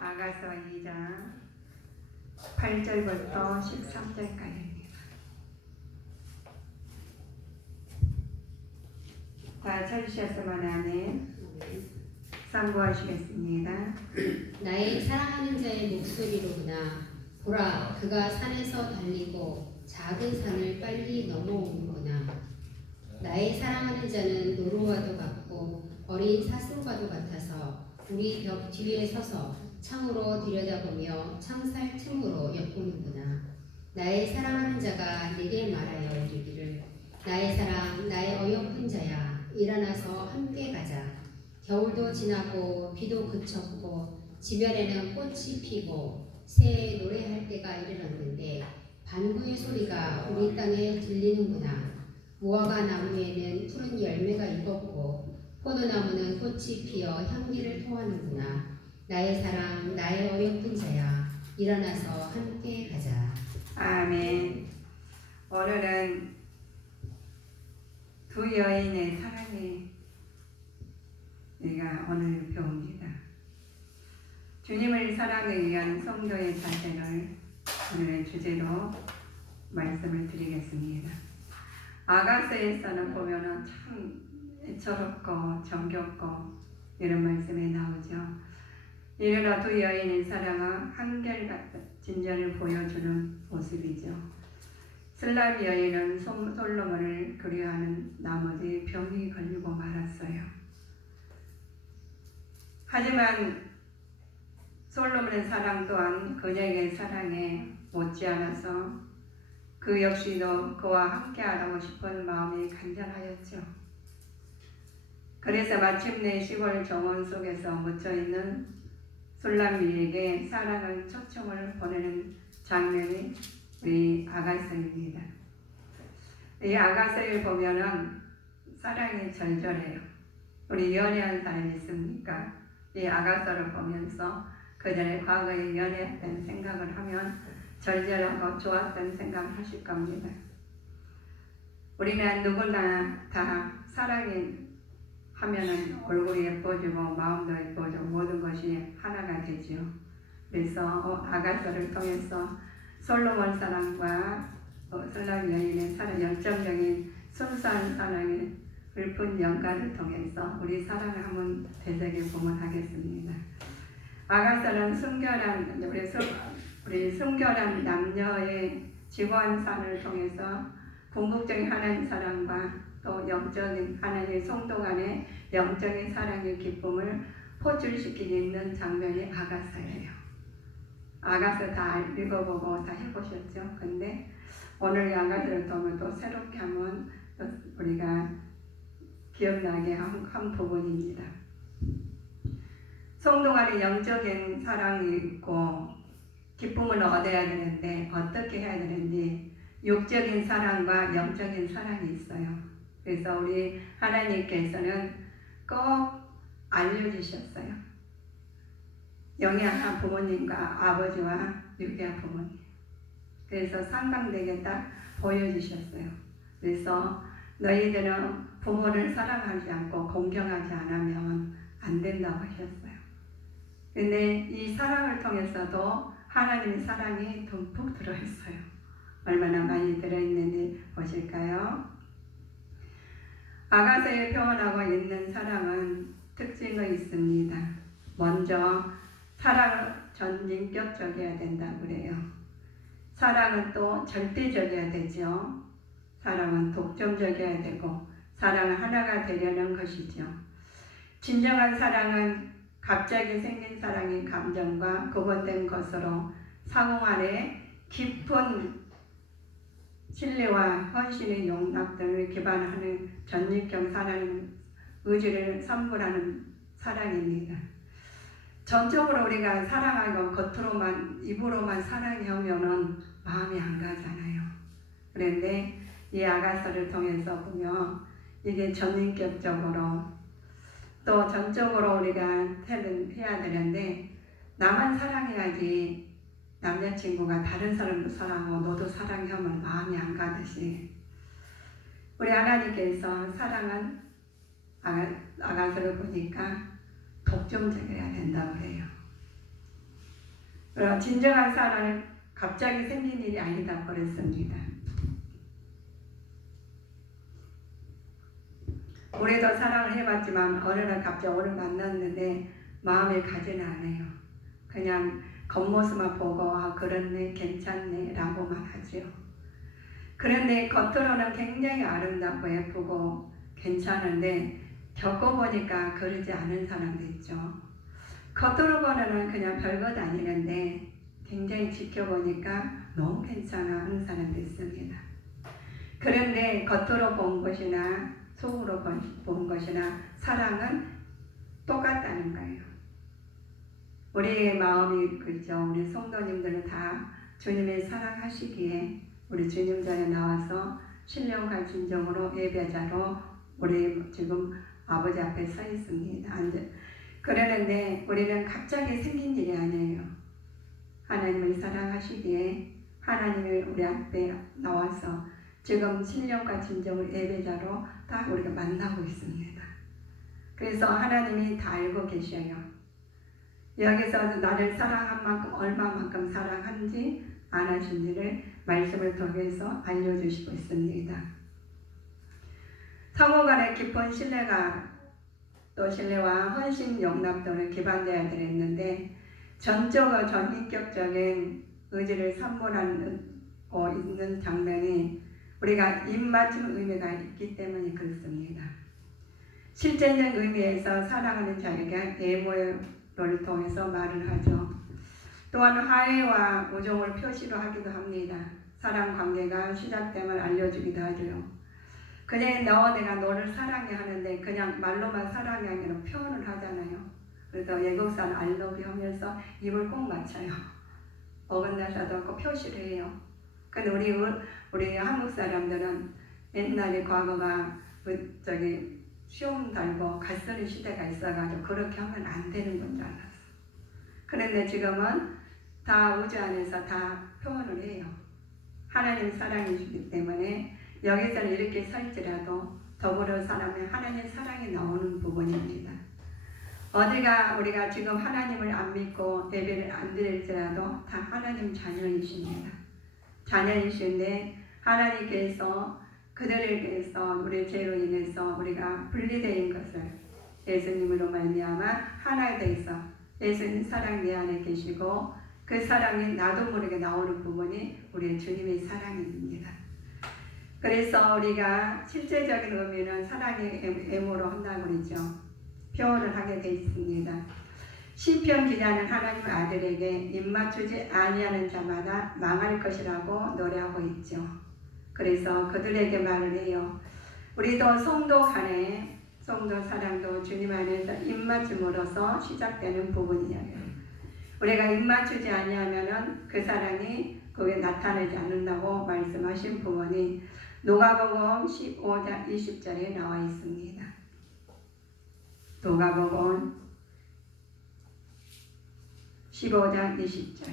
아가서 2장 8절부터 13절까지입니다. 다 찾으셨으면 아멘. 상고하시겠습니다. 나의 사랑하는 자의 목소리로구나. 보라, 그가 산에서 달리고 작은 산을 빨리 넘어오는구나. 나의 사랑하는 자는 노루와도 같고 어린 사슴과도 같아서 우리 벽 뒤에 서서 창으로 들여다보며 창살 틈으로 엿보는구나. 나의 사랑하는 자가 내게 말하여 이르기를, 나의 사랑, 나의 어여쁜 자야, 일어나서 함께 가자. 겨울도 지나고 비도 그쳤고 지면에는 꽃이 피고 새 노래할 때가 이르렀는데 반구의 소리가 우리 땅에 들리는구나. 무화과 나무에는 푸른 열매가 익었고 포도나무는 꽃이 피어 향기를 토하는구나. 나의 사랑, 나의 어여쁜 자야, 일어나서 함께 가자. 아멘. 오늘은 두 여인의 사랑이 우리가 오늘 배웁니다. 주님을 사랑하기 위한 성도의 자세를 오늘의 주제로 말씀을 드리겠습니다. 아가서에서는 보면은 참 애처롭고 정겹고 이런 말씀이 나오죠. 이르러 두 여인의 사랑은 한결같은 진전을 보여주는 모습이죠. 슬람 여인은 솔로몬을 그리워하는 나머지 병이 걸리고 말았어요. 하지만 솔로몬의 사랑 또한 그녀의 사랑에 못지않아서 그 역시도 그와 함께하고 싶은 마음이 간절하였죠. 그래서 마침내 시골 정원 속에서 묻혀있는 술람미에게 사랑을 초청을 보내는 장면이 우리 아가서입니다. 이 아가서를 보면은 사랑이 절절해요. 우리 연애한 사람이 있습니까? 이 아가서를 보면서 그전에 과거에 연애했던 생각을 하면 절절하고 좋았던 생각을 하실 겁니다. 우리는 누구나 다 사랑이 하면은 얼굴이 예뻐지고 마음도 예뻐지고 모든 것이 하나가 되죠. 그래서 아가서를 통해서 솔로몬 사랑과 슬람 여인의 사랑, 열정적인 순수한 사랑의 읊은 연가를 통해서 우리 사랑을 한번 되새겨보면 하겠습니다. 아가서는 우리 순결한 남녀의 지원산을 통해서 궁극적인 하나님 사랑과 또 영적인 하나님의 성도 간의 영적인 사랑의 기쁨을 포출시키고 있는 장면이 아가서예요. 아가서 다 읽어보고 다 해보셨죠? 근데 오늘 아가서를 보면 또 새롭게 한번 우리가 기억나게 한 부분입니다. 성도 간의 영적인 사랑이 있고 기쁨을 얻어야 되는데 어떻게 해야 되는지 육적인 사랑과 영적인 사랑이 있어요. 그래서 우리 하나님께서는 꼭 알려주셨어요. 영양한 부모님과 아버지와 육양 부모님. 그래서 상반되게 딱 보여주셨어요. 그래서 너희들은 부모를 사랑하지 않고 공경하지 않으면 안 된다고 하셨어요. 근데 이 사랑을 통해서도 하나님의 사랑이 듬뿍 들어있어요. 얼마나 많이 들어있는지 보실까요? 아가서에 표현하고 있는 사랑은 특징이 있습니다. 먼저 사랑은 전인격적이어야 된다고 그래요. 사랑은 또 절대적이어야 되죠. 사랑은 독점적이어야 되고 사랑은 하나가 되려는 것이죠. 진정한 사랑은 갑자기 생긴 사랑의 감정과 구분된 것으로 상호 간에 깊은 신뢰와 헌신의 용납 등을 기반하는 전립형 사랑의 의지를 선물하는 사랑입니다. 전적으로 우리가 사랑하고 겉으로만 입으로만 사랑하면은 마음이 안 가잖아요. 그런데 이 아가서를 통해서 보면 이게 전인격적으로 또 전적으로 우리가 해야 되는데 나만 사랑해야지 남자친구가 다른 사람도 사랑하고 너도 사랑하면 마음이 안 가듯이 우리 하나님께서 사랑은 아가서를 보니까 독점적이어야 된다고 해요. 진정한 사랑은 갑자기 생긴 일이 아니다 그랬습니다. 우리도 사랑을 해봤지만 어느 날 갑자기 오늘 만났는데 마음에 가지는 않아요. 그냥 겉모습만 보고 그렇네 괜찮네 라고만 하죠. 그런데 겉으로는 굉장히 아름답고 예쁘고 괜찮은데 겪어보니까 그러지 않은 사람도 있죠. 겉으로 보는 그냥 별것 아니는데 굉장히 지켜보니까 너무 괜찮아 하는 사람도 있습니다. 그런데 겉으로 본 것이나 속으로 본 것이나 사랑은 똑같다는 거예요. 우리의 마음이 그렇죠. 우리 성도님들은 다 주님의 사랑하시기에 우리 주님 전에 나와서 신령과 진정으로 예배자로 우리 지금 아버지 앞에 서 있습니다. 그러는데 우리는 갑자기 생긴 일이 아니에요. 하나님을 사랑하시기에 하나님을 우리 앞에 나와서 지금 신령과 진정을 예배자로 다 우리가 만나고 있습니다. 그래서 하나님이 다 알고 계셔요. 여기서 나를 사랑한 만큼 얼마만큼 사랑한지 안 하신지를 말씀을 통해서 알려주시고 있습니다. 상호간의 깊은 신뢰가 또 신뢰와 헌신 용납도는 기반되어야 되는데 전적으로 전인격적인 의지를 산문하고 있는 장면이 우리가 입맞춤 의미가 있기 때문에 그렇습니다. 실제적 의미에서 사랑하는 자에게 예모를 통해서 말을 하죠. 또한 화해와 우정을 표시로 하기도 합니다. 사랑 관계가 시작됨을 알려주기도 하죠. 그냥 내가 너를 사랑해 하는데 그냥 말로만 사랑이 아니라 표현을 하잖아요. 그래서 외국사는 I love you 하면서 입을 꼭 맞춰요. 어긋나서도 않고 표시를 해요. 근데 우리 한국 사람들은 옛날에 과거가 시험 달고 갓쓰는 시대가 있어가지고 그렇게 하면 안 되는 건 줄 알았어. 그런데 지금은 다 우주 안에서 다 표현을 해요. 하나님 사랑이시기 때문에 여기서는 이렇게 살지라도 더불어 살아면 하나님 사랑이 나오는 부분입니다. 어디가 우리가 지금 하나님을 안 믿고 예배를 안 드릴지라도 다 하나님 자녀이십니다. 자녀이신데 하나님께서 그들에게서 우리 죄로 인해서 우리가 분리된 것을 예수님으로 말미암아 하나에 대해서 예수님 사랑 내 안에 계시고 그 사랑이 나도 모르게 나오는 부분이 우리 주님의 사랑입니다. 그래서 우리가 실제적인 의미는 사랑의 애모로 한다고 그러죠. 표현을 하게 되어 있습니다. 시편 기자는 하나님 아들에게 입맞추지 아니하는 자마다 망할 것이라고 노래하고 있죠. 그래서 그들에게 말을 해요. 우리도 성도 간에 성도 사랑도 주님 안에서 입맞춤으로써 시작되는 부분이에요. 우리가 입맞추지 아니하면은 그 사랑이 거기에 나타나지 않는다고 말씀하신 부분이 누가복음 15장 20절에 나와 있습니다. 누가복음 15장 20절.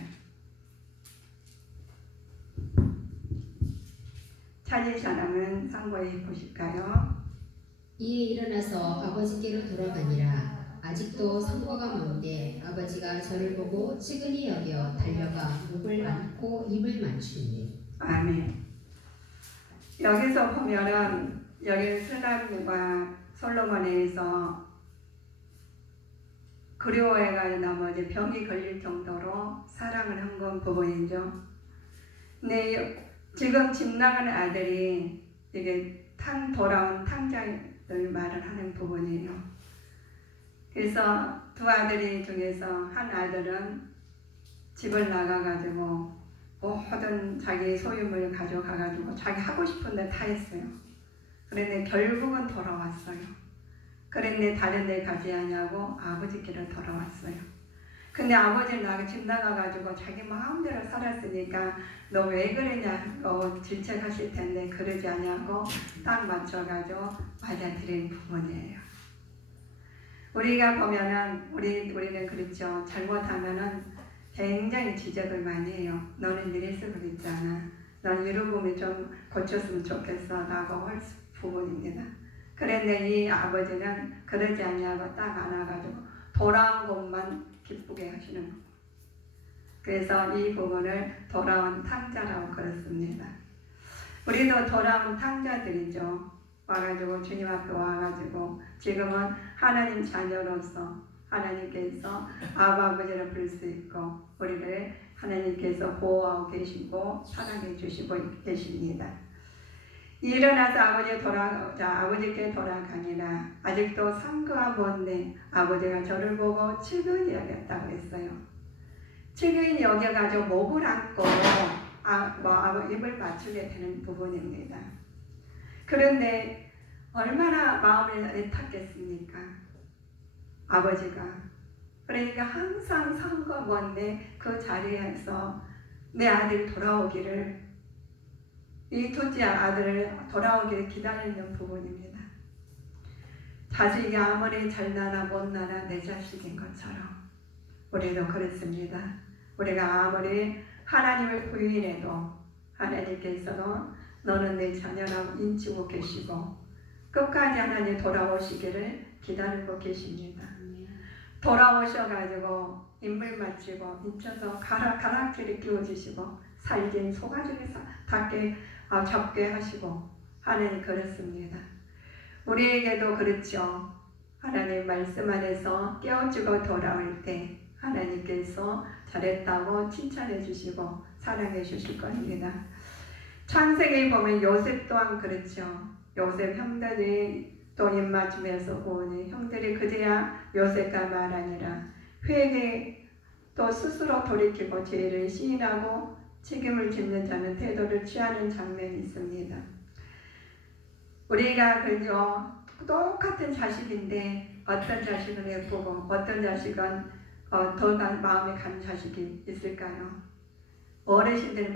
찾은 사람은 참고해 보실까요? 이에 일어나서 아버지께로 돌아가니라. 아직도 선거가 먼데 아버지가 저를 보고 측은히 여겨 달려가 목을 안고 입을 맞추니. 아멘. 여기서 보면은 여기 슬라임과 솔로몬에서 그리워해가 나머지 병이 걸릴 정도로 사랑을 한 건 부분이죠. 근데 지금 집 나가는 아들이 이게 돌아온 탕자를 말을 하는 부분이에요. 그래서 두 아들이 중에서 한 아들은 집을 나가가지고 모든 자기 소유물을 가져가가지고 자기 하고 싶은 데 다 했어요. 그런데 결국은 돌아왔어요. 그런데 다른 데 가지 않냐고 아버지께로 돌아왔어요. 근데 아버지는 집 나가가지고 자기 마음대로 살았으니까 너 왜 그러냐고 질책하실 텐데 그러지 않냐고 딱 맞춰가지고 맞아들인 부분이에요. 우리가 보면은 우리는 그렇죠. 잘못하면은 굉장히 지적을 많이 해요. 너는 이래서 그랬잖아. 넌 이런 부분이 좀 고쳤으면 좋겠어 라고 할 부분입니다. 그런데 이 아버지는 그러지 않냐고 딱 안아가지고 돌아온 것만 기쁘게 하시는 거. 그래서 이 부분을 돌아온 탕자라고 그랬습니다. 우리도 돌아온 탕자들이죠. 와가지고 주님 앞에 와가지고 지금은 하나님 자녀로서 하나님께서 아버지를 부를 수 있고 우리를 하나님께서 보호하고 계시고 사랑해 주시고 계십니다. 일어나서 아버지께 돌아가니라. 아직도 상그가 먼데 아버지가 저를 보고 측은히 여겼다고 했어요. 측은히 여겨가지고 목을 안고 입을 맞추게 되는 부분입니다. 그런데 얼마나 마음을 애탔겠습니까? 아버지가. 그러니까 항상 상과 먼데 그 자리에서 내 아들이 돌아오기를, 이 둘째 아들을 돌아오기를 기다리는 부분입니다. 자식이 아무리 잘나나 못나나 내 자식인 것처럼 우리도 그렇습니다. 우리가 아무리 하나님을 부인해도 하나님께서는 너는 내 자녀라고 인치고 계시고 끝까지 하나님 돌아오시기를 기다리고 계십니다. 돌아오셔가지고 인물 맞추고 인쳐서 가락지를 끼워주시고 살긴 소가지를 닿게 접게 하시고 하나님 그렇습니다. 우리에게도 그렇죠. 하나님 말씀 안에서 깨어지고 돌아올 때 하나님께서 잘했다고 칭찬해 주시고 사랑해 주실 것입니다. 창세기에 보면 요셉 또한 그렇죠. 요셉 형들이 또 입맞춤에서 오니 형들이 그제야 요셉과 말하니라. 회개 또 스스로 돌이키고 죄를 시인하고 책임을 짓는 자는 태도를 취하는 장면이 있습니다. 우리가 그저 똑같은 자식인데 어떤 자식은 예쁘고 어떤 자식은 더 마음에 간 자식이 있을까요? 어르신들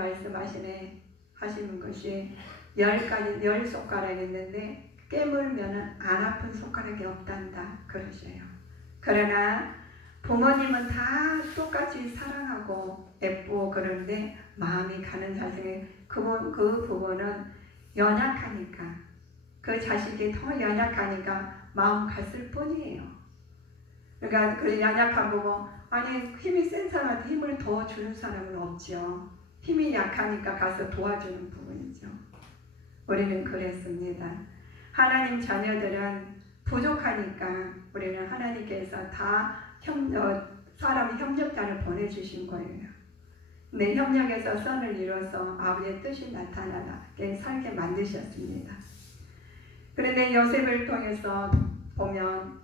하시는 것이 10 손가락이 있는데 깨물면 안 아픈 손가락이 없단다 그러셔요. 그러나 부모님은 다 똑같이 사랑하고 예쁘고 그런데 마음이 가는 자식이 그 부분은 연약하니까 그 자식이 더 연약하니까 마음 갔을 뿐이에요. 그러니까 그 연약한 부분 아니 힘이 센 사람한테 힘을 더 주는 사람은 없죠. 힘이 약하니까 가서 도와주는 부분이죠. 우리는 그랬습니다. 하나님 자녀들은 부족하니까 우리는 하나님께서 다 사람의 협력자를 보내주신 거예요. 내 협력에서 선을 이뤄서 아버지의 뜻이 나타나게 살게 만드셨습니다. 그런데 요셉을 통해서 보면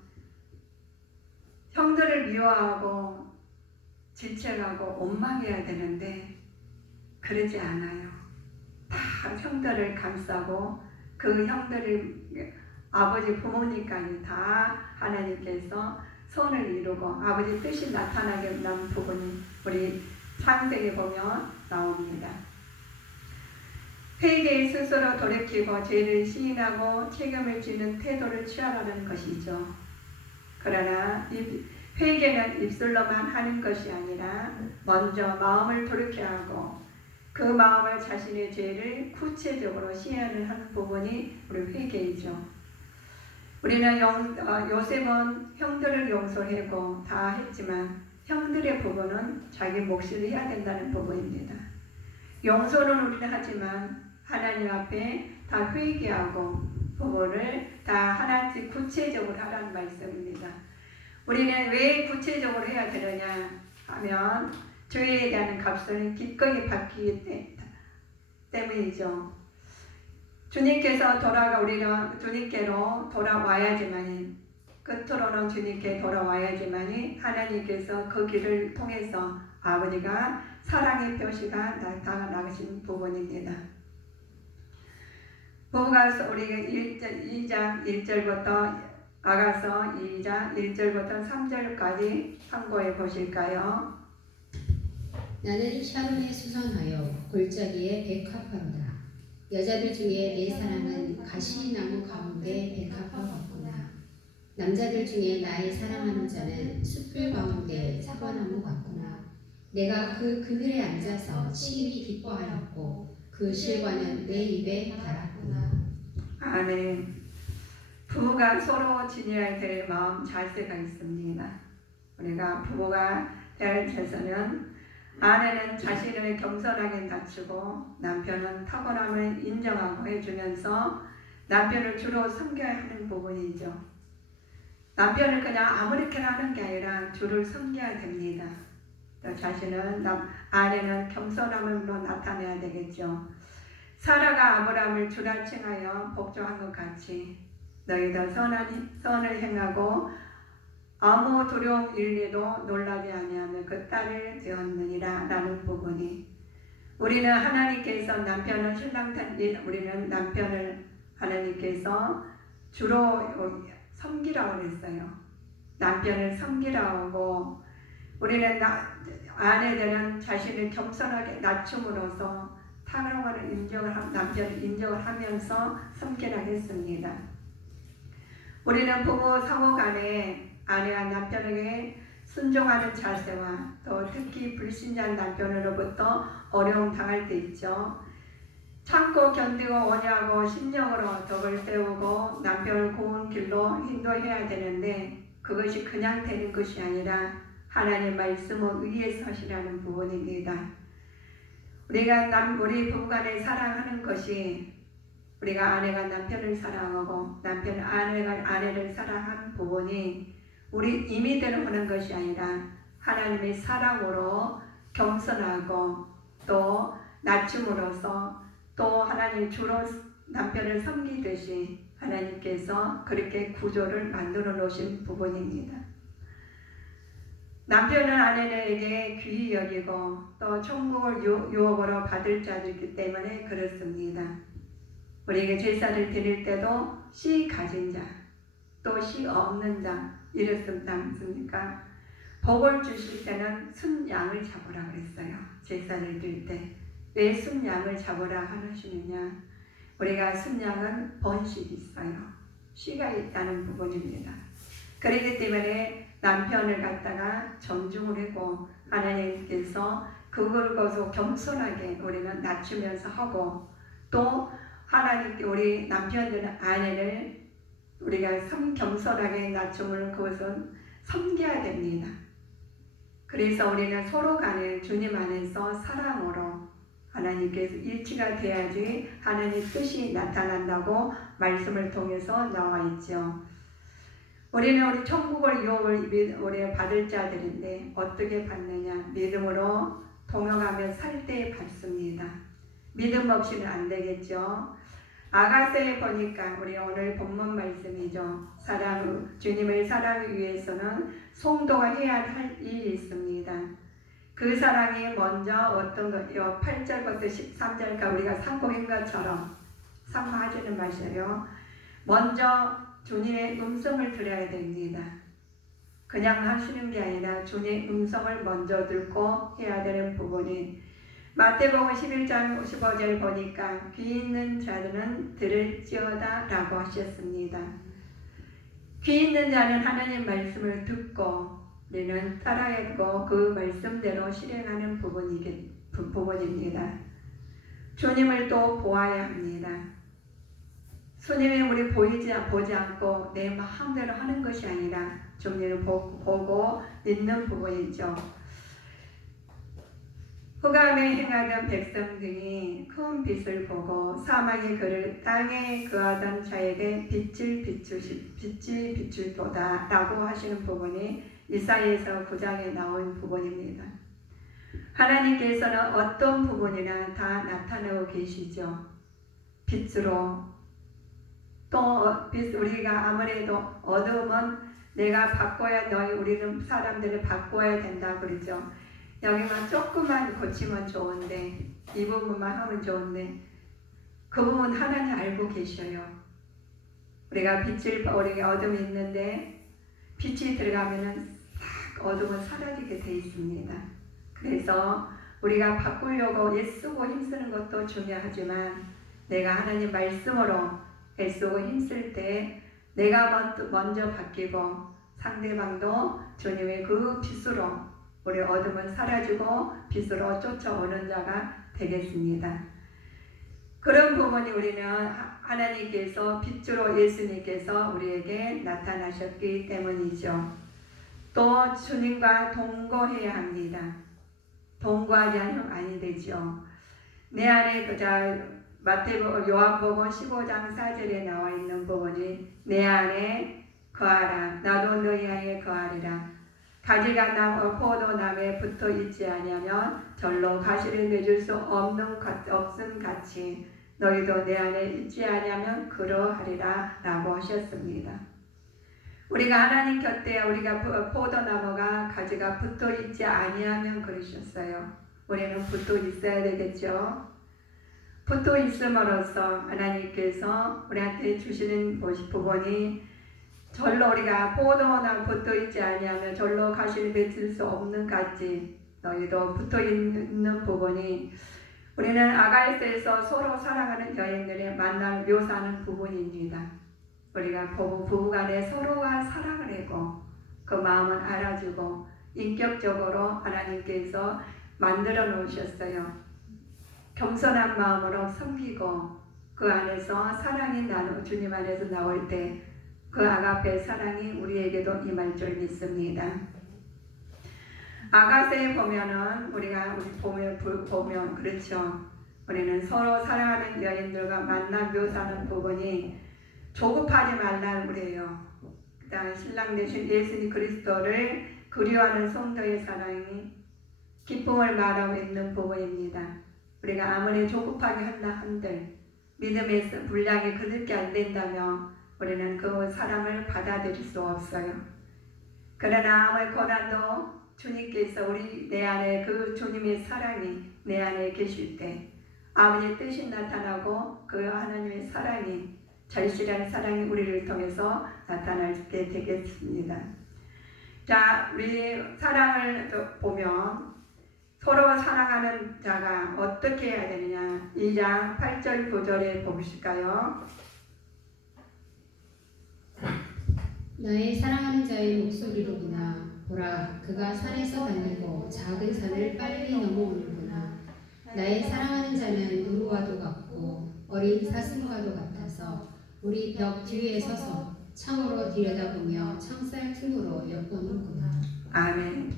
형들을 미워하고 질책하고 원망해야 되는데 그러지 않아요. 다 형들을 감싸고 그 형들을 아버지 부모님까지 다 하나님께서 선을 이루고 아버지 뜻이 나타나게 난 부분이 우리 창세기에 보면 나옵니다. 회개에 스스로 돌이키고 죄를 시인하고 책임을 지는 태도를 취하라는 것이죠. 그러나 회개는 입술로만 하는 것이 아니라 먼저 마음을 돌이켜야 하고 그 마음을 자신의 죄를 구체적으로 시인을 하는 부분이 우리 회개이죠. 우리는 요셉은 형들을 용서하고 다 했지만 형들의 부분은 자기 몫을 해야 된다는 부분입니다. 용서는 우리는 하지만 하나님 앞에 다 회개하고 부분을 다 하나씩 구체적으로 하라는 말씀입니다. 우리는 왜 구체적으로 해야 되느냐 하면 죄에 대한 값을 기꺼이 받기 때문이죠. 주님께서 우리는 주님께로 돌아와야지만이 끝으로는 주님께 돌아와야지만이 하나님께서 그 길을 통해서 아버지가 사랑의 표시가 나타나신 부분입니다. 부가서 우리가 2장 1절부터 아가서 2장 1절부터 3절까지 참고해 보실까요? 나는 샤론에 수선하여 골짜기에 백합화로다. 여자들 중에 내 사랑은 가시나무 가운데 백합화 같구나. 남자들 중에 나의 사랑하는 자는 숯불 가운데 사과나무 같구나. 내가 그 그늘에 앉아서 심히 기뻐하였고 그 실과는 내 입에 달았구나. 아멘. 부부가 서로 지녀야 될 마음 자세가 있습니다. 우리가 부부가 될 자세는 아내는 자신을 겸손하게 낮추고 남편은 탁월함을 인정하고 해주면서 남편을 주로 섬겨야 하는 부분이죠. 남편을 그냥 아무렇게나 하는 게 아니라 주를 섬겨야 됩니다. 또 자신은 아내는 겸손함으로 나타내야 되겠죠. 사라가 아브라함을 주라 칭하여 복종한 것 같이 너희도 선을 행하고 아무 두려움 일리도 놀라지 아니하며 그 딸을 되었느니라 라는 부분이, 우리는 하나님께서 남편을 우리는 남편을 하나님께서 주로 섬기라고 그랬어요. 남편을 섬기라고 하고, 우리는 아내들은 자신을 겸손하게 낮춤으로써 탁월함을 남편을 인정을 하면서 섬기라 했습니다. 우리는 부부 상호 간에 아내와 남편에게 순종하는 자세와 또 특히 불신자한 남편으로부터 어려움 당할 때 있죠. 참고 견디고 온유하고 심령으로 덕을 세우고 남편을 고운 길로 인도해야 되는데, 그것이 그냥 되는 것이 아니라 하나님의 말씀을 위에 서시라는 부분입니다. 우리 부부간에 사랑하는 것이, 우리가 아내가 남편을 사랑하고 남편은 아내가 아내를 사랑하는 부분이 우리 임의대로 하는 것이 아니라 하나님의 사랑으로 겸손하고 또 낮춤으로써 또 하나님 주로 남편을 섬기듯이 하나님께서 그렇게 구조를 만들어 놓으신 부분입니다. 남편은 아내에게 귀히 여기고 또 천국을 유업으로 받을 자들이기 때문에 그렇습니다. 우리에게 제사를 드릴 때도 씨 가진 자, 또 씨 없는 자 이렇습니다. 않습니까? 복을 주실 때는 순양을 잡으라 그랬어요. 제사를 드릴 때. 왜 순양을 잡으라 하시느냐? 우리가 순양은 번식이 있어요. 씨가 있다는 부분입니다. 그렇기 때문에 남편을 갖다가 정중을 하고 하나님께서 그걸 거기서 겸손하게 우리는 낮추면서 하고, 또 하나님께 우리 남편들은 아내를 우리가 겸손하게 낮춤을 그것은 섬겨야 됩니다. 그래서 우리는 서로 간에 주님 안에서 사랑으로 하나님께서 일치가 돼야지 하나님의 뜻이 나타난다고 말씀을 통해서 나와 있죠. 우리는 우리 천국을 유업을 우리 받을 자들인데 어떻게 받느냐? 믿음으로 동역하며 살 때 받습니다. 믿음 없이는 안 되겠죠. 아가서에 보니까 우리 오늘 본문 말씀이죠. 주님의 사랑을 위해서는 성도가 해야 할 일이 있습니다. 그 사랑이 먼저 어떤 것이요? 8절부터 13절까지 우리가 상고한 것처럼 상고하지는 마셔요. 먼저 주님의 음성을 들어야 됩니다. 그냥 하시는 게 아니라 주님의 음성을 먼저 듣고 해야 되는 부분이, 마태복음 11장 55절 보니까 귀 있는 자는 들을지어다 라고 하셨습니다. 귀 있는 자는 하나님 말씀을 듣고 우리는 따라했고 그 말씀대로 실행하는 부분입니다. 주님을 또 보아야 합니다. 주님이 우리 보지 않고 내 마음대로 하는 것이 아니라 주님을 보고 믿는 부분이죠. 흑암에 행하던 백성들이 큰 빛을 보고 사망의 그를 땅에 거하던 자에게 빛을 비추도다 라고 하시는 부분이 이사야서 9장에 나온 부분입니다. 하나님께서는 어떤 부분이나 다 나타내고 계시죠. 빛으로. 또 우리가 아무래도 어두움은 내가 바꿔야 우리는 사람들을 바꿔야 된다 그러죠. 여기만 조금만 고치면 좋은데, 이 부분만 하면 좋은데, 그 부분 하나님 알고 계셔요. 우리가 우리가 어둠이 있는데 빛이 들어가면은 딱 어둠은 사라지게 돼 있습니다. 그래서 우리가 바꾸려고 애쓰고 힘쓰는 것도 중요하지만, 내가 하나님 말씀으로 애쓰고 힘쓸 때 내가 먼저 바뀌고 상대방도 주님의 그 빛으로 우리 어둠은 사라지고 빛으로 쫓아오는 자가 되겠습니다. 그런 부분이 우리는 하나님께서 빛으로 예수님께서 우리에게 나타나셨기 때문이죠. 또 주님과 동거해야 합니다. 동거하지 않으면 아니 되죠. 내 안에 그자 요한복음 15장 4절에 나와 있는 부분이 내 안에 거하라 나도 너희 안에 거하리라. 가지가 포도나무에 붙어 있지 아니하면 절로 가시를 맺을 수 없음 같이 너희도 내 안에 있지 아니하면 그러하리라 라고 하셨습니다. 우리가 하나님 곁에 우리가 포도나무가 가지가 붙어 있지 아니하면 그러셨어요. 우리는 붙어 있어야 되겠죠. 붙어 있음으로써 하나님께서 우리한테 주시는 부분이 절로 우리가 포도나무 붙어 있지 아니하면 절로 가시를 맺을 수 없는 같이 너희도 붙어 있는 부분이 우리는 아가이스에서 서로 사랑하는 여인들의 만남을 묘사하는 부분입니다. 우리가 부부간에 서로가 사랑을 하고 그 마음을 알아주고 인격적으로 하나님께서 만들어 놓으셨어요. 겸손한 마음으로 섬기고 그 안에서 사랑이 주님 안에서 나올 때 그 아가페 사랑이 우리에게도 임할 줄 믿습니다. 아가세에 보면은 우리가 보면 그렇죠. 우리는 서로 사랑하는 여인들과 만나 묘사하는 부분이 조급하지 말라는 그래요. 그다음 신랑 되신 예수님 그리스도를 그리워하는 성도의 사랑이 기쁨을 말하고 있는 부분입니다. 우리가 아무리 조급하게 한다 한들 믿음의 분량이 그렇게 안 된다면 우리는 그 사랑을 받아들일 수 없어요. 그러나 아무리 고난도 주님께서 내 안에 그 주님의 사랑이 내 안에 계실 때 아버지의 뜻이 나타나고 그 하나님의 사랑이 절실한 사랑이 우리를 통해서 나타나게 되겠습니다. 자, 우리 사랑을 보면 서로 사랑하는 자가 어떻게 해야 되느냐 2장 8절 9절에 보실까요? 나의 사랑하는 자의 목소리로구나. 보라, 그가 산에서 달리고 작은 산을 빨리 넘어오는구나. 나의 사랑하는 자는 누루와도 같고 어린 사슴과도 같아서 우리 벽 뒤에 서서 창으로 들여다보며 창살 틈으로 엿보는구나. 아멘.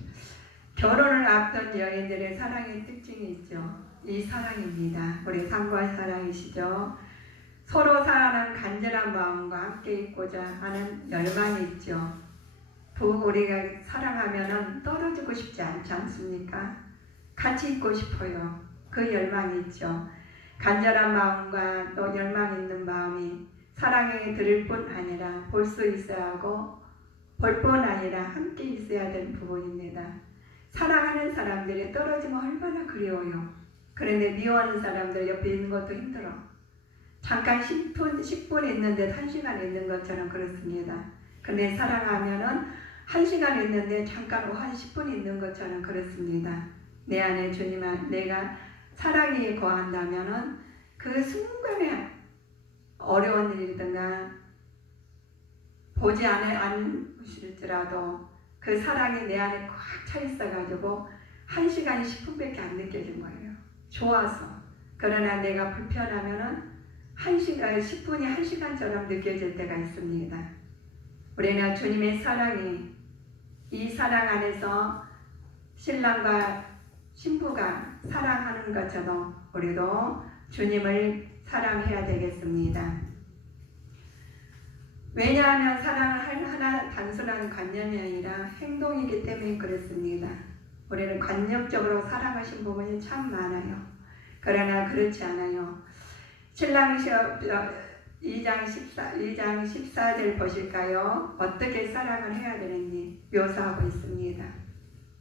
결혼을 앞둔 여인들의 사랑의 특징이 있죠. 이 사랑입니다. 우리 상과 사랑이시죠. 서로 사랑하는 간절한 마음과 함께 있고자 하는 열망이 있죠. 우리가 사랑하면 떨어지고 싶지 않지 않습니까? 같이 있고 싶어요. 그 열망이 있죠. 간절한 마음과 또 열망 있는 마음이 사랑에 들을 뿐 아니라 볼 수 있어야 하고 볼 뿐 아니라 함께 있어야 되는 부분입니다. 사랑하는 사람들이 떨어지면 얼마나 그리워요. 그런데 미워하는 사람들 옆에 있는 것도 힘들어. 잠깐 10분 있는데 1시간 있는 것처럼 그렇습니다. 근데 사랑하면은 1시간 있는데 잠깐 한 10분 있는 것처럼 그렇습니다. 내 안에 주님 내가 사랑이 거한다면은 그 순간에 어려운 일이든가 보지 않으실지라도 그 사랑이 내 안에 꽉 차 있어가지고 1시간이 10분밖에 안 느껴진 거예요. 좋아서. 그러나 내가 불편하면은 10분이 1시간처럼 느껴질 때가 있습니다. 우리는 주님의 사랑이 이 사랑 안에서 신랑과 신부가 사랑하는 것처럼 우리도 주님을 사랑해야 되겠습니다. 왜냐하면 사랑은 하나 단순한 관념이 아니라 행동이기 때문에 그렇습니다. 우리는 관념적으로 사랑하신 부분이 참 많아요. 그러나 그렇지 않아요. 신랑 2장 14절 보실까요? 어떻게 사랑을 해야 되는지 묘사하고 있습니다.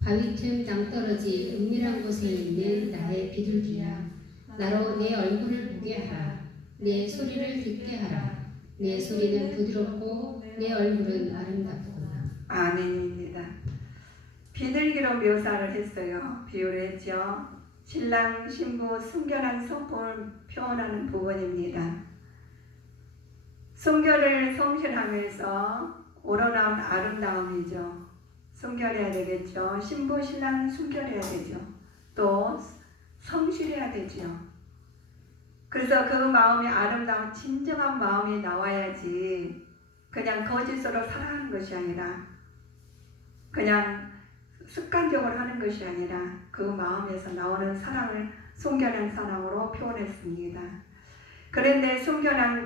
바위틈 낭떠러지 은밀한 곳에 있는 나의 비둘기야. 나로 내 얼굴을 보게 하라. 내 소리를 듣게 하라. 내 소리는 부드럽고 내 얼굴은 아름답구나. 아멘입니다. 비둘기로 묘사를 했어요. 비유를 했죠. 신랑 신부 순결한 성품을 표현하는 부분입니다. 순결을 성실하면서 우러나온 아름다움이죠. 순결해야 되겠죠. 신부 신랑은 순결해야 되죠. 또 성실해야 되죠. 그래서 그 마음이 아름다운 진정한 마음이 나와야지 그냥 거짓으로 사랑하는 것이 아니라 그냥 습관적으로 하는 것이 아니라 그 마음에서 나오는 사랑을 순결한 사랑으로 표현했습니다. 그런데 순결은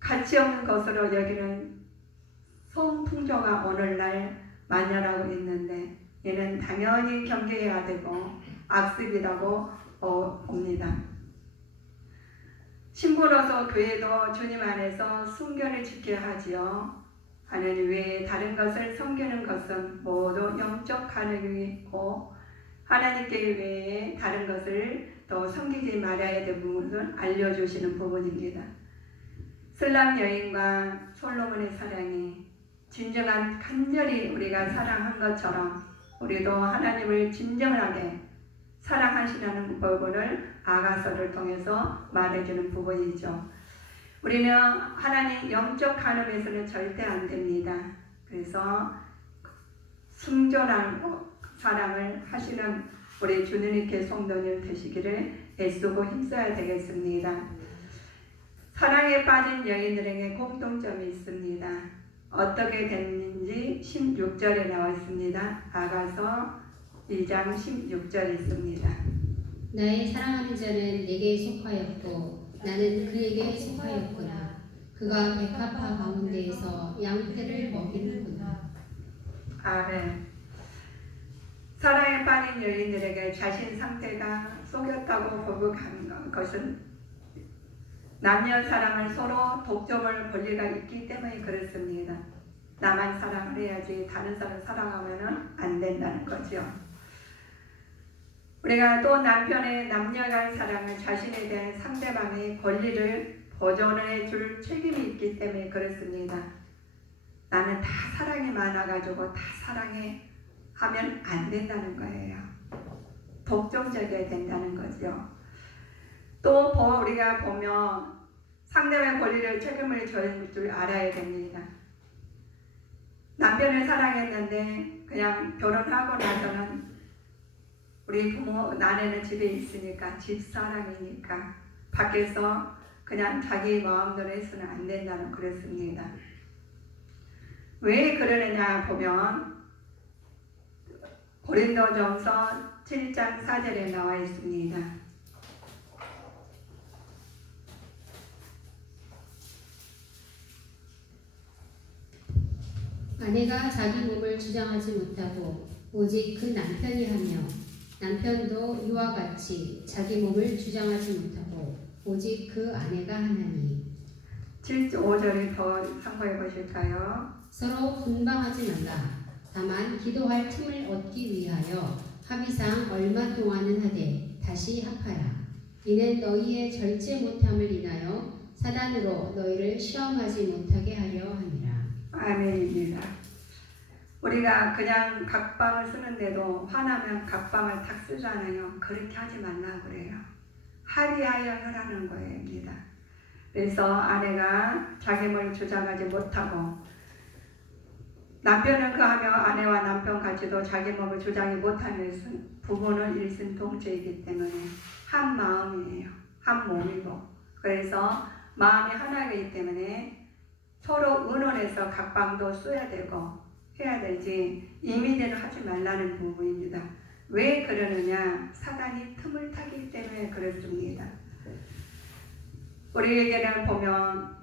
가치 없는 것으로 여기는 성풍조가 오늘날 만연하고 있는데 이는 당연히 경계해야 되고 악습이라고 봅니다. 신부로서 교회도 주님 안에서 순결을 지켜야 하지요. 하나님 외에 다른 것을 섬기는 것은 모두 영적 간역이고 하나님께 외에 다른 것을 또 섬기지 말아야 될 부분을 알려주시는 부분입니다. 슬람 여인과 솔로몬의 사랑이 진정한 간절히 우리가 사랑한 것처럼 우리도 하나님을 진정하게 사랑하시라는 부분을 아가서를 통해서 말해주는 부분이죠. 우리는 하나님 영적 간음에서는 절대 안 됩니다. 그래서 순전한 사랑을 하시는 우리 주님께 성도님 되시기를 애쓰고 힘써야 되겠습니다. 사랑에 빠진 여인들에게 공통점이 있습니다. 어떻게 됐는지 16절에 나와 있습니다. 아가서 2장 16절에 있습니다. 나의 사랑하는 자는 내게 속하였고 나는 그에게 속하였구나. 그가 백합화 가운데에서 양떼를 먹이는구나. 아멘. 사랑에 빠진 여인들에게 자신 상태가 속였다고 고백한 것은 남녀 사랑을 서로 독점할 권리가 있기 때문에 그렇습니다. 나만 사랑을 해야지 다른 사람 사랑하면 안 된다는 거죠. 우리가 또 남편의 남녀간 사랑을 자신에 대한 상대방의 권리를 보존해 줄 책임이 있기 때문에 그렇습니다. 나는 다 사랑이 많아가지고 다 사랑해 하면 안 된다는 거예요. 독점적이어야 된다는 거죠. 또 우리가 보면 상대방의 권리를 책임을 져줄 줄 알아야 됩니다. 남편을 사랑했는데 그냥 결혼하고 나서는 우리 부모 아내는 집에 있으니까 집사람이니까 밖에서 그냥 자기 마음대로 해서는 안 된다는 그랬습니다. 왜 그러느냐 보면 고린도전서 7장 4절에 나와 있습니다. 아내가 자기 몸을 주장하지 못하고 오직 그 남편이 하며 남편도 이와 같이 자기 몸을 주장하지 못하고 오직 그 아내가 하나니 5절을 더 참고해 보실까요? 서로 분방하지 말라. 다만 기도할 틈을 얻기 위하여 합의상 얼마 동안은 하되 다시 합하라. 이는 너희의 절제 못함을 인하여 사단으로 너희를 시험하지 못하게 하려 함이라. 아멘입니다. 우리가 그냥 각방을 쓰는데도 화나면 각방을 탁 쓰잖아요. 그렇게 하지 말라 그래요. 합의하여 하라는 거입니다. 그래서 아내가 자기 몸을 주장하지 못하고 남편은 그하며 아내와 남편 같이도 자기 몸을 주장이 못하는 부부는 일심동체이기 때문에 한 마음이에요. 한 몸이고 그래서 마음이 하나이기 때문에 서로 의논해서 각방도 써야 되고 해야 되지 임의대로 하지 말라는 부분입니다. 왜 그러느냐? 사단이 틈을 타기 때문에 그렇습니다. 우리에게는 보면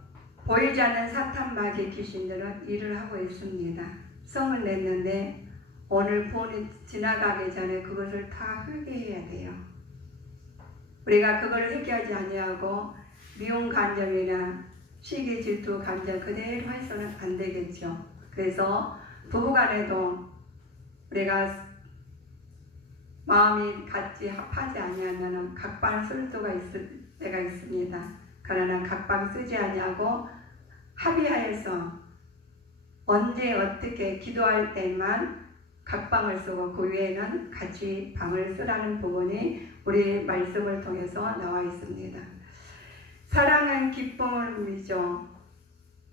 보이지 않는 사탄 마귀 귀신들은 일을 하고 있습니다. 성을 냈는데 오늘 본이 지나가기 전에 그것을 다 회개해야 돼요. 우리가 그걸 회개하지 아니하고 미움 감정이나 시기 질투 감정 그대로 해서는 안 되겠죠. 그래서 부부간에도 우리가 마음이 같이 합하지 아니하면 각방 쓸 수가 있을 때가 있습니다. 그러나 각방 쓰지 아니하고 합의하여서 언제 어떻게 기도할 때만 각방을 쓰고 그 외에는 같이 방을 쓰라는 부분이 우리 말씀을 통해서 나와 있습니다. 사랑은 기쁨이죠.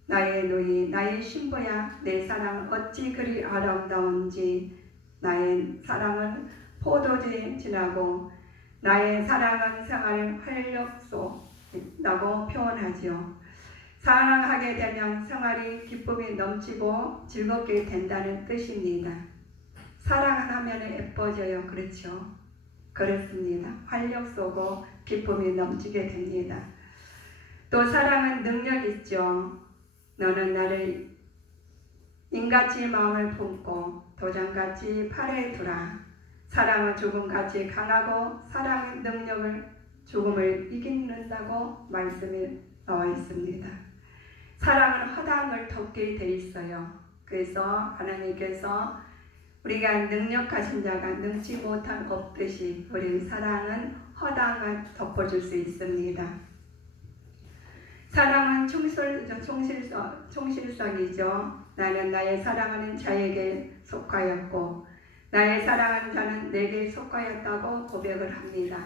나의 누이 나의 신부야 내 사랑 어찌 그리 아름다운지 나의 사랑은 포도주에 지나고 나의 사랑은 생활의 활력소라고 표현하지요. 사랑하게 되면 생활이 기쁨이 넘치고 즐겁게 된다는 뜻입니다. 사랑하면 예뻐져요. 그렇죠? 그렇습니다. 활력 쏘고 기쁨이 넘치게 됩니다. 또 사랑은 능력 있죠. 너는 나를 인같이 마음을 품고 도장같이 팔에 두라. 사랑은 죽음같이 강하고 사랑의 능력을 죽음을 이긴다고 말씀이 나와 있습니다. 사랑은 허당을 덮게 돼 있어요. 그래서 하나님께서 우리가 능력하신 자가 능치 못한 없듯이 우리 사랑은 허당을 덮어줄 수 있습니다. 사랑은 충실성이죠. 나는 나의 사랑하는 자에게 속하였고 나의 사랑하는 자는 내게 속하였다고 고백을 합니다.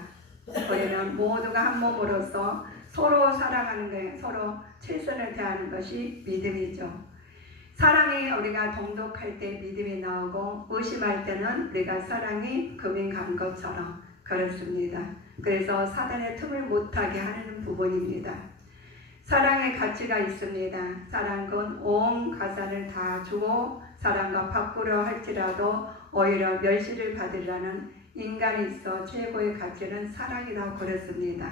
우리는 모두가 한 몸으로서 서로 사랑하는 것, 서로 최선을 다하는 것이 믿음이죠. 사랑이 우리가 동독할 때 믿음이 나오고 의심할 때는 우리가 사랑이 금이 간 것처럼 그렇습니다. 그래서 사단의 틈을 못하게 하는 부분입니다. 사랑의 가치가 있습니다. 사랑은 온 가산을 다 주고 사랑과 바꾸려 할지라도 오히려 멸시를 받으려는 인간이 있어 최고의 가치는 사랑이라고 그랬습니다.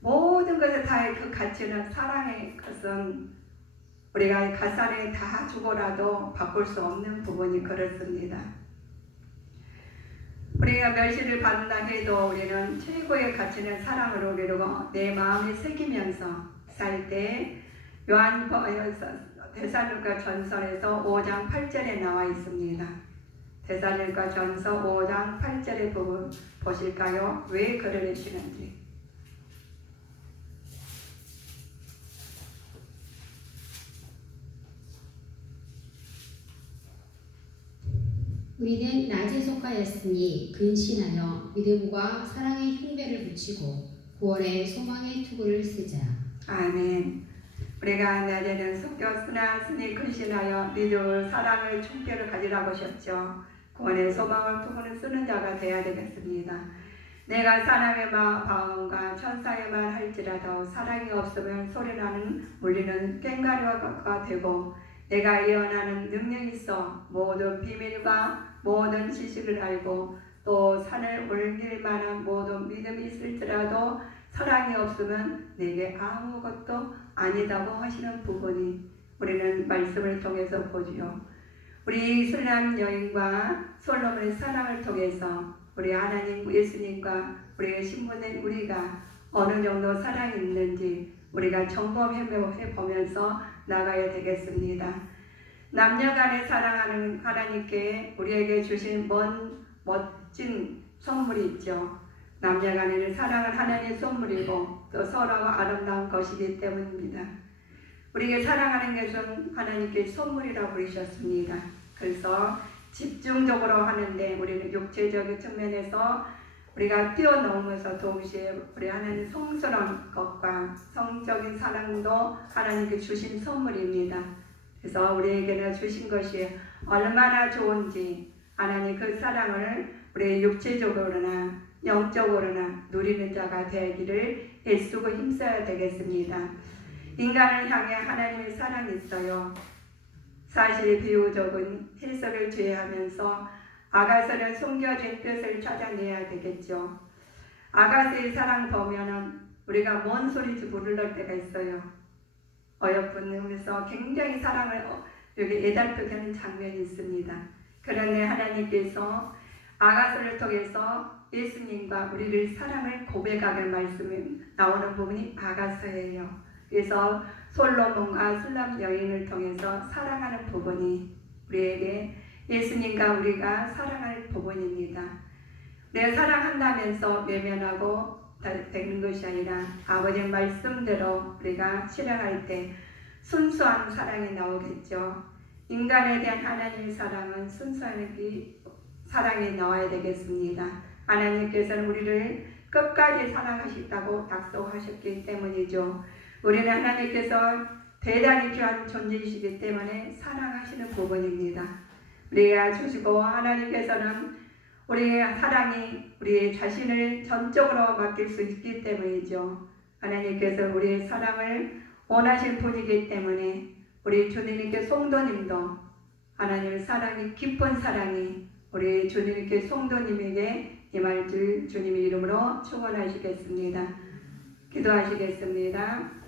모든 것을 다의 그 가치는 사랑의 것은 우리가 가산에 다 주고라도 바꿀 수 없는 부분이 그렇습니다. 우리가 멸시를 받는다 해도 우리는 최고의 가치는 사랑으로 이루고 내 마음이 새기면서 살 때 데살로니가 전서에서 5장 8절에 나와 있습니다. 데살로니가 전서 5장 8절의 부분 보실까요? 왜 글을 내시는지. 우리는 낮에 속하였으니 근신하여 믿음과 사랑의 흉배를 붙이고 구원의 소망의 투구를 쓰자. 아멘. 우리가 낮에는 속였으나 스니 근신하여 믿음을 사랑을 충격을 가지라고 하셨죠. 구원의 소망을 투구는 쓰는 자가 되어야 되겠습니다. 내가 사람의 마음과 천사의 말 할지라도 사랑이 없으면 소리나는 울리는 꽹과리가 되고 내가 예언하는 능력이 있어 모든 비밀과 모든 지식을 알고 또 산을 옮길 만한 모든 믿음이 있을지라도 사랑이 없으면 내게 아무것도 아니다고 하시는 부분이 우리는 말씀을 통해서 보지요. 우리 이슬람 여인과 솔로몬의 사랑을 통해서 우리 하나님 예수님과 우리의 신부된 우리가 어느 정도 사랑이 있는지 우리가 점검해 보면서 나가야 되겠습니다. 남녀간에 사랑하는 하나님께 우리에게 주신 멋진 선물이 있죠. 남녀간에는 사랑은 하나님의 선물이고 또 서로가 아름다운 것이기 때문입니다. 우리에게 사랑하는 것은 하나님께 선물이라고 부르셨습니다. 그래서 집중적으로 하는데 우리는 육체적인 측면에서 우리가 뛰어넘어서 동시에 우리 하나님 성스러운 것과 성적인 사랑도 하나님께 주신 선물입니다. 그래서 우리에게는 주신 것이 얼마나 좋은지 하나님 그 사랑을 우리 육체적으로나 영적으로나 누리는 자가 되기를 애쓰고 힘써야 되겠습니다. 인간을 향해 하나님의 사랑이 있어요. 사실 비유적인 해석을 제외하면서 아가서는 숨겨진 뜻을 찾아내야 되겠죠. 아가서의 사랑 보면은 우리가 뭔 소리인지 모를 때가 있어요. 어여쁘면서 굉장히 사랑을 여기 애달프게 장면이 있습니다. 그런데 하나님께서 아가서를 통해서 예수님과 우리를 사랑을 고백하는 말씀이 나오는 부분이 아가서예요. 그래서 솔로몬과 술람 여인을 통해서 사랑하는 부분이 우리에게 예수님과 우리가 사랑할 부분입니다. 내가 사랑한다면서 외면하고 되는 것이 아니라 아버지의 말씀대로 우리가 실행할 때 순수한 사랑이 나오겠죠. 인간에 대한 하나님의 사랑은 순수한 사랑이 나와야 되겠습니다. 하나님께서는 우리를 끝까지 사랑하셨다고 약속하셨기 때문이죠. 우리는 하나님께서 대단히 귀한 존재이시기 때문에 사랑하시는 부분입니다. 우리가 주시고 하나님께서는 우리의 사랑이 우리의 자신을 전적으로 맡길 수 있기 때문이죠. 하나님께서 우리의 사랑을 원하실 분이기 때문에 우리 주님께 성도님도 하나님의 사랑이 깊은 사랑이 우리 주님께 성도님에게 임할 줄 주님의 이름으로 축원하시겠습니다. 기도하시겠습니다.